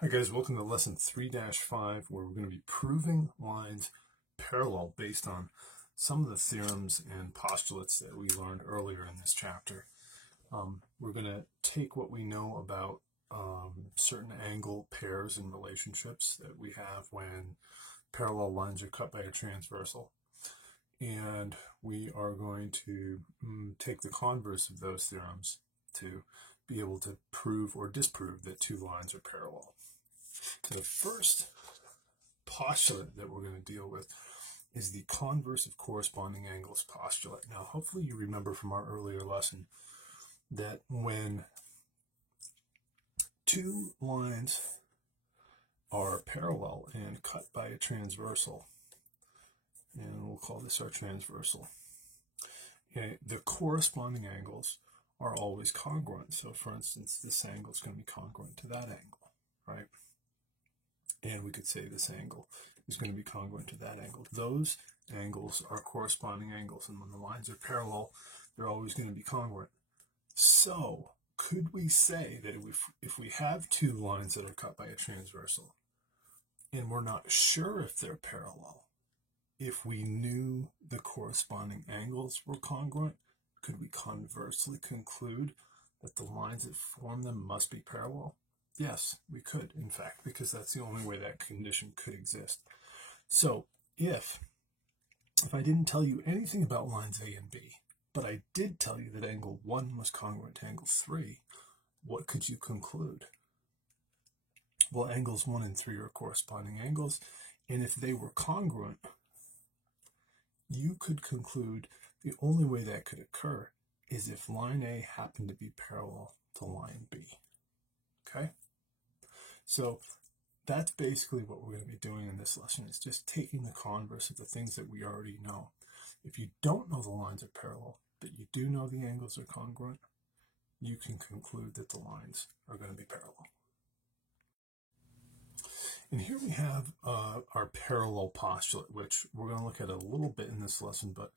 Hi guys, welcome to lesson 3-5 where we're going to be proving lines parallel based on some of the theorems and postulates that we learned earlier in this chapter. We're going to take what we know about certain angle pairs and relationships that we have when parallel lines are cut by a transversal, and we are going to take the converse of those theorems to be able to prove or disprove that two lines are parallel. The first postulate that we're going to deal with is the converse of corresponding angles postulate. Now, hopefully you remember from our earlier lesson that when two lines are parallel and cut by a transversal, and we'll call this our transversal, the corresponding angles are always congruent. So, for instance, this angle is going to be congruent to that angle, right? And we could say this angle is going to be congruent to that angle. Those angles are corresponding angles, and when the lines are parallel, they're always going to be congruent. So, could we say that if we have two lines that are cut by a transversal, and we're not sure if they're parallel, if we knew the corresponding angles were congruent, could we conversely conclude that the lines that form them must be parallel? Yes, we could, in fact, because that's the only way that condition could exist. So if I didn't tell you anything about lines A and B, but I did tell you that angle 1 was congruent to angle 3, what could you conclude? Well, angles 1 and 3 are corresponding angles, and if they were congruent, you could conclude the only way that could occur is if line A happened to be parallel to line B. Okay? So that's basically what we're going to be doing in this lesson, is just taking the converse of the things that we already know. If you don't know the lines are parallel, but you do know the angles are congruent, you can conclude that the lines are going to be parallel. And here we have our parallel postulate, which we're going to look at a little bit in this lesson, but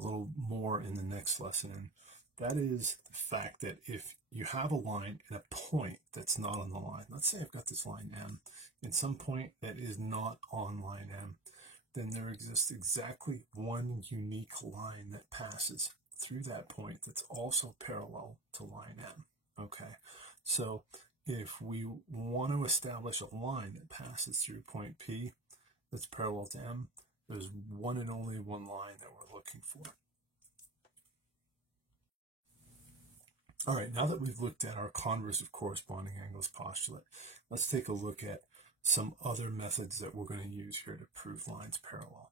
a little more in the next lesson. And that is the fact that if you have a line and a point that's not on the line, let's say I've got this line M, and some point that is not on line M, then there exists exactly one unique line that passes through that point that's also parallel to line M. Okay, so if we want to establish a line that passes through point P that's parallel to M, there's one and only one line that we're looking for. All right, now that we've looked at our converse of corresponding angles postulate, let's take a look at some other methods that we're going to use here to prove lines parallel.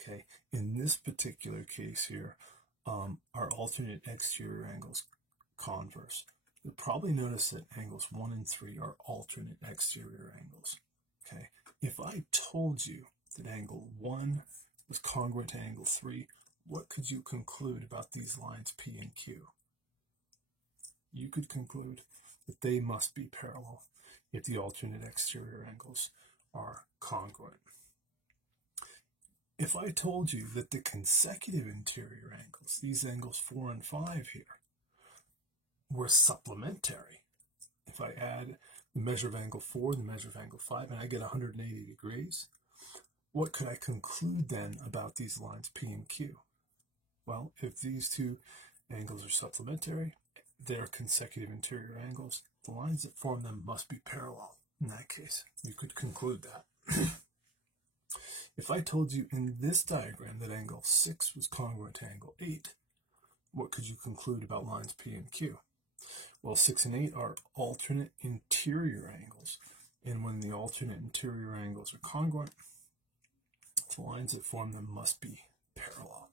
Okay, in this particular case here, our alternate exterior angles converse. You'll probably notice that angles 1 and 3 are alternate exterior angles. Okay, if I told you that angle 1 was congruent to angle 3, what could you conclude about these lines P and Q? You could conclude that they must be parallel if the alternate exterior angles are congruent. If I told you that the consecutive interior angles, these angles 4 and 5 here, were supplementary, if I add the measure of angle 4 and the measure of angle 5, and I get 180 degrees, what could I conclude then about these lines P and Q? Well, if these two angles are supplementary, they're consecutive interior angles, the lines that form them must be parallel. In that case, you could conclude that. If I told you in this diagram that angle 6 was congruent to angle 8, what could you conclude about lines P and Q? Well, 6 and 8 are alternate interior angles, and when the alternate interior angles are congruent, the lines that form them must be parallel.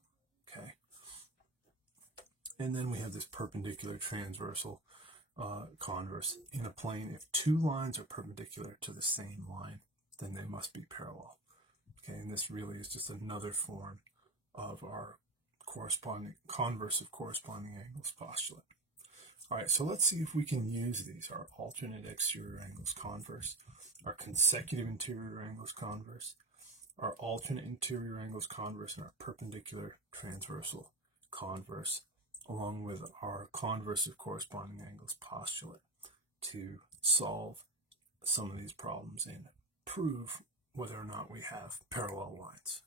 Okay? And then we have this perpendicular transversal converse in a plane. If two lines are perpendicular to the same line, then they must be parallel. Okay, and this really is just another form of our corresponding converse of corresponding angles postulate. All right, so let's see if we can use these, our alternate exterior angles converse, our consecutive interior angles converse, our alternate interior angles converse, and our perpendicular transversal converse, along with our converse of corresponding angles postulate, to solve some of these problems and prove whether or not we have parallel lines.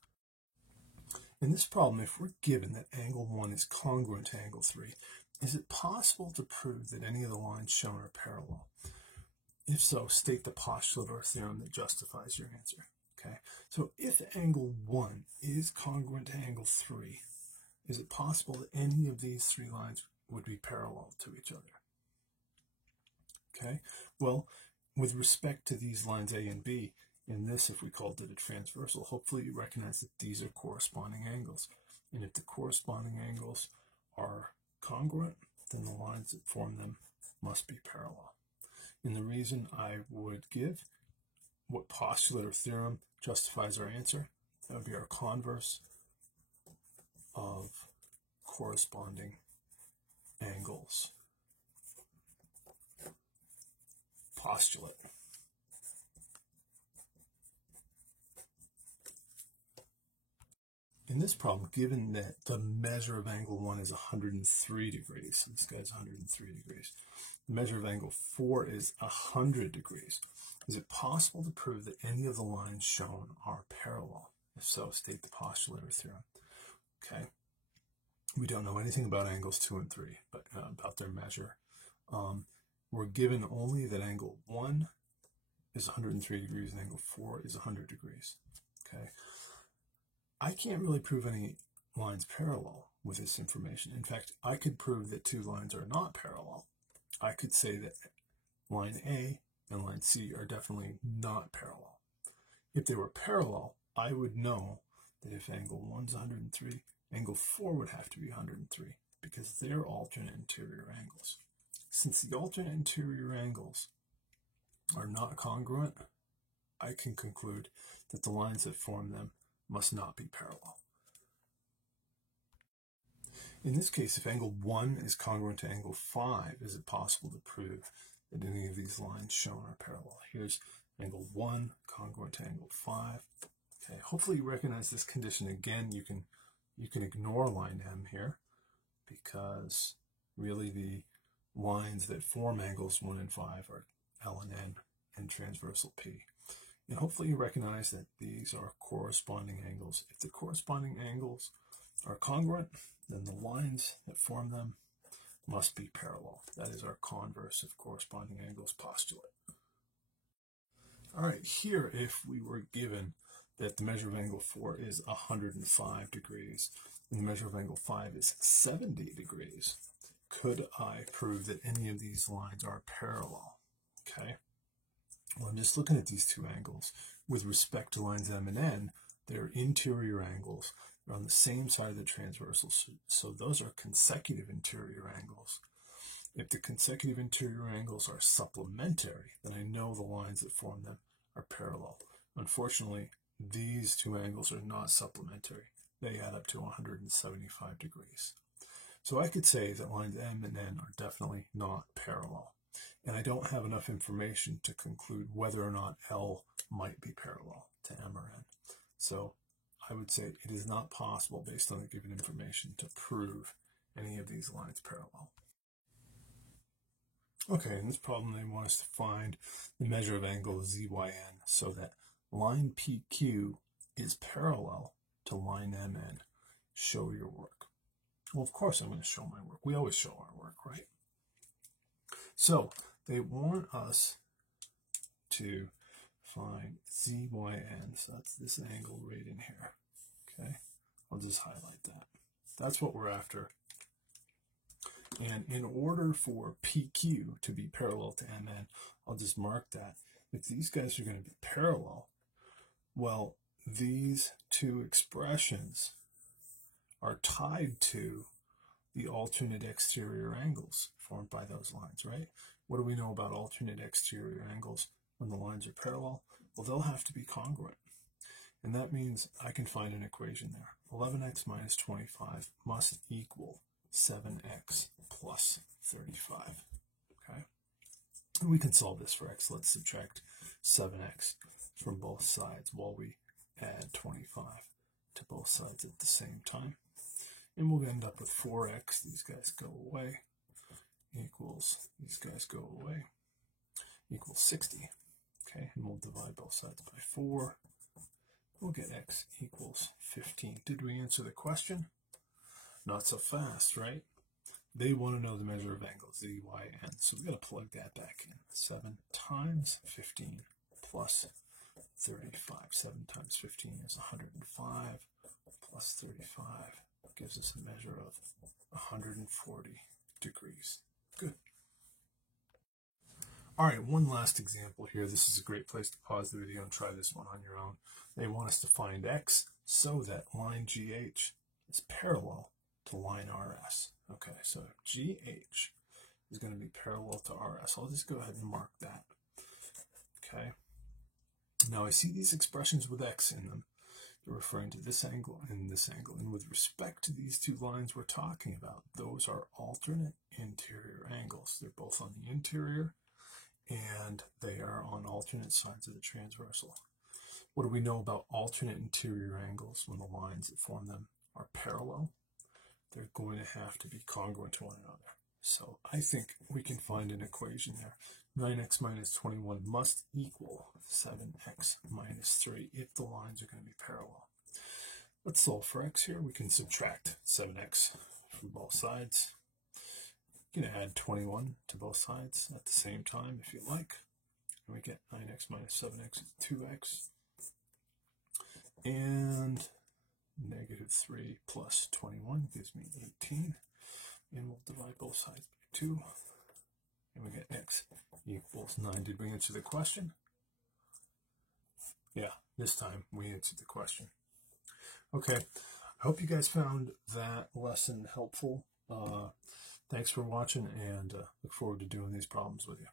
In this problem, if we're given that angle 1 is congruent to angle 3, is it possible to prove that any of the lines shown are parallel? If so, state the postulate or theorem that justifies your answer. Okay, so if angle 1 is congruent to angle 3, is it possible that any of these three lines would be parallel to each other? Okay, well, with respect to these lines A and B, in this, if we called it a transversal, hopefully you recognize that these are corresponding angles. And if the corresponding angles are congruent, then the lines that form them must be parallel. And the reason I would give what postulate or theorem justifies our answer, that would be our converse of corresponding angles. Postulate. In this problem, given that the measure of angle 1 is 103 degrees, so this guy's 103 degrees, the measure of angle 4 is 100 degrees, is it possible to prove that any of the lines shown are parallel? If so, state the postulate or theorem. Okay, we don't know anything about angles 2 and 3, but about their measure. We're given only that angle 1 is 103 degrees and angle 4 is 100 degrees. Okay. I can't really prove any lines parallel with this information. In fact, I could prove that two lines are not parallel. I could say that line A and line C are definitely not parallel. If they were parallel, I would know that if angle 1 is 103, angle 4 would have to be 103 because they're alternate interior angles. Since the alternate interior angles are not congruent, I can conclude that the lines that form them must not be parallel. In this case, if angle 1 is congruent to angle 5, is it possible to prove that any of these lines shown are parallel? Here's angle 1 congruent to angle 5. Okay, hopefully you recognize this condition. Again, you can ignore line M here because really the lines that form angles 1 and 5 are L and N and transversal P. And hopefully you recognize that these are corresponding angles. If the corresponding angles are congruent, then the lines that form them must be parallel. That is our converse of corresponding angles postulate. All right, here if we were given that the measure of angle 4 is 105 degrees and the measure of angle 5 is 70 degrees, could I prove that any of these lines are parallel? Okay. Well, I'm just looking at these two angles. With respect to lines M and N, they're interior angles. They're on the same side of the transversal, so those are consecutive interior angles. If the consecutive interior angles are supplementary, then I know the lines that form them are parallel. Unfortunately, these two angles are not supplementary. They add up to 175 degrees. So I could say that lines M and N are definitely not parallel. And I don't have enough information to conclude whether or not L might be parallel to M or N. So I would say it is not possible, based on the given information, to prove any of these lines parallel. Okay, in this problem they want us to find the measure of angle ZYN so that line PQ is parallel to line MN. Show your work. Well, of course I'm going to show my work. We always show our work, right? So they want us to find ZYN, so that's this angle right in here. Okay, I'll just highlight that. That's what we're after. And in order for PQ to be parallel to MN, I'll just mark that. If these guys are going to be parallel, well, these two expressions are tied to the alternate exterior angles formed by those lines, right? What do we know about alternate exterior angles when the lines are parallel? Well, they'll have to be congruent. And that means I can find an equation there. 11x minus 25 must equal 7x plus 35. Okay? And we can solve this for x. Let's subtract 7x from both sides while we add 25 to both sides at the same time. And we'll end up with 4x, these guys go away, equals, these guys go away, equals 60. Okay, and we'll divide both sides by 4. We'll get x equals 15. Did we answer the question? Not so fast, right? They want to know the measure of angles, z, y, n. So we've got to plug that back in. 7 times 15 plus 35. 7 times 15 is 105 plus 35 gives us a measure of 140 degrees. Good. All right, one last example here. This is a great place to pause the video and try this one on your own. They want us to find x so that line GH is parallel to line RS. Okay, so GH is going to be parallel to RS. I'll just go ahead and mark that. Okay. Now I see these expressions with x in them. They're referring to this angle and this angle. And with respect to these two lines we're talking about, those are alternate interior angles. They're both on the interior and they are on alternate sides of the transversal. What do we know about alternate interior angles when the lines that form them are parallel? They're going to have to be congruent to one another. So I think we can find an equation there. 9x minus 21 must equal 7x minus 3 if the lines are going to be parallel. Let's solve for x here. We can subtract 7x from both sides. You can add 21 to both sides at the same time if you like. And we get 9x minus 7x is 2x. And negative 3 plus 21 gives me 18. And we'll divide both sides by 2. And we get x equals 9. Did we answer the question? Yeah, this time we answered the question. Okay, I hope you guys found that lesson helpful. Thanks for watching, and look forward to doing these problems with you.